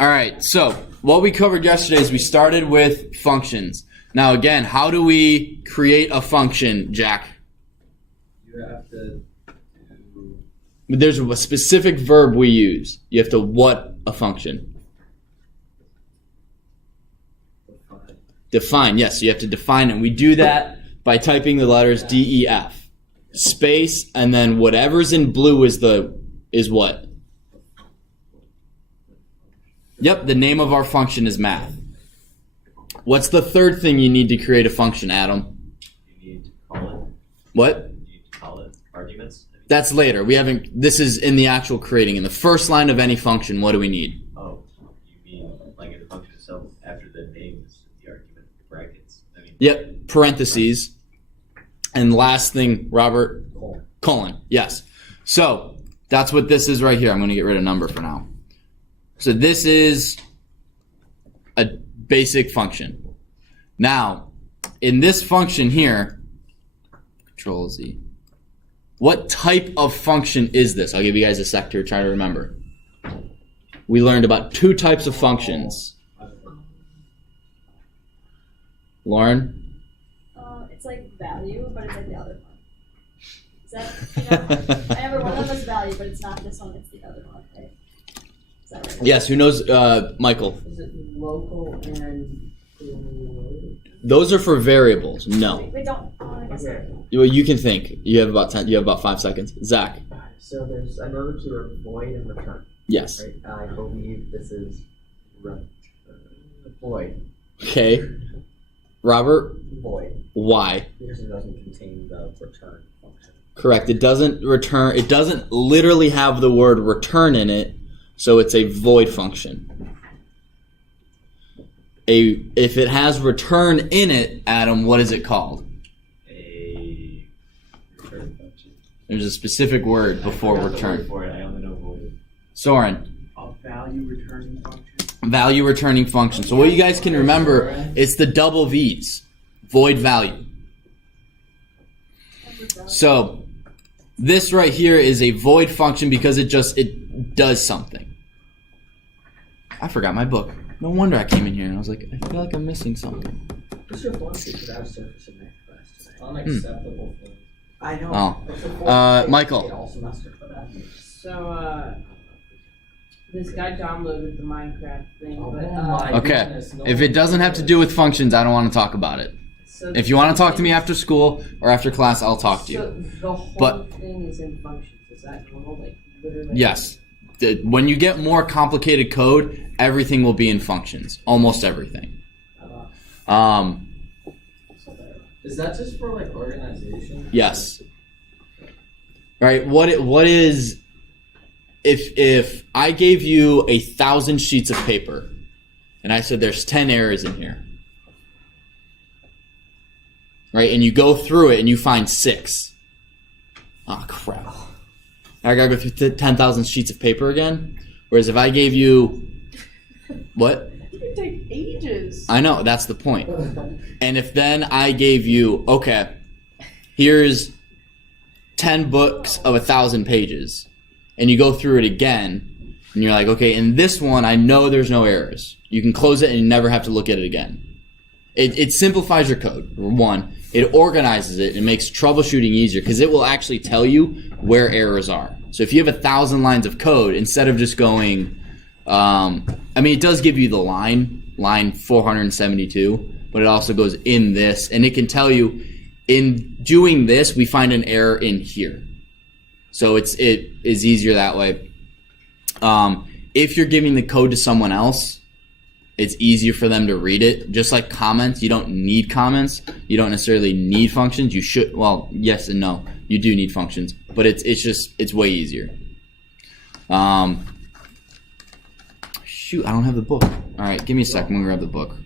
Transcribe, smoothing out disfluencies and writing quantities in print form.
All right, so what we covered yesterday is we started with functions. Now again, how do we create a function, Jack? You have to There's a specific verb we use. You have to what a function? Define, yes, you have to define it. We do that by typing the letters DEF. Space, and then whatever's in blue is what? Yep, the name of our function is math. What's the third thing you need to create a function, Adam? You need to call it. What? You need to call it arguments. That's later. This is in the actual creating. In the first line of any function, what do we need? Oh, you mean like in the function itself after the name is the argument, brackets. Yep, parentheses. And last thing, Robert? Colon. Yes. So that's what this is right here. I'm going to get rid of number for now. So this is a basic function. Now, in this function here, Control Z. What type of function is this? I'll give you guys a sec to try to remember. We learned about two types of functions. Lauren? It's like value, but it's like the other one. Is that, I remember one of them was value, but it's not this one, it's the other one, right? Is that right? Yes, who knows? Michael. Is it local and float? Those are for variables. No. Wait, don't. I guess Okay. You can think. You have about 10. You have about 5 seconds. Zach. So I know that you are void and return. Yes. Right? I believe this is void. Okay. Robert. Void. Why? Because it doesn't contain the return function. Correct. It doesn't return. It doesn't literally have the word return in it, so it's a void function. If it has return in it, Adam, what is it called? A return function. There's a specific word before I forgot the return. word for it. I only know void. Soren. a value returning function. Value returning function. So what you guys can remember, it's the double V's. Void value. So this right here is a void function because it does something. I forgot my book. No wonder I came in here and I was like, I feel like I'm missing something. What's your philosophy for that surface in that class today? Unacceptable things. I know. Oh. It's a full Michael. all semester for that. So, this guy downloaded the Minecraft thing, Oh but, my Okay. goodness, no If it doesn't have to do with functions, I don't want to talk about it. so If you want to talk to me after school or after class, I'll talk to you. So, the whole But- thing is in functions, is that normal? Like, literally? Yes. When you get more complicated code, everything will be in functions. Almost everything. Is that just for like organization? Yes. Right. What is if I gave you 1,000 sheets of paper and I said there's 10 errors in here, right? And you go through it and you find 6. Oh crap! I gotta go through 10,000 sheets of paper again. Whereas if I gave you what? It could take ages. I know, that's the point. And if then I gave you, okay, here's 10 books of 1,000 pages, and you go through it again, and you're like, okay, in this one, I know there's no errors. You can close it and you never have to look at it again. It simplifies your code, one. It organizes it and makes troubleshooting easier because it will actually tell you where errors are. So if you have 1,000 lines of code, instead of just going, it does give you the line 472, but it also goes in this, and it can tell you, in doing this, we find an error in here. So it is easier that way. If you're giving the code to someone else, it's easier for them to read it. Just like comments, you don't need comments. You don't necessarily need functions. You should, well, yes and no. You do need functions, but it's way easier. Shoot, I don't have the book. All right, give me a second. I'm gonna grab the book.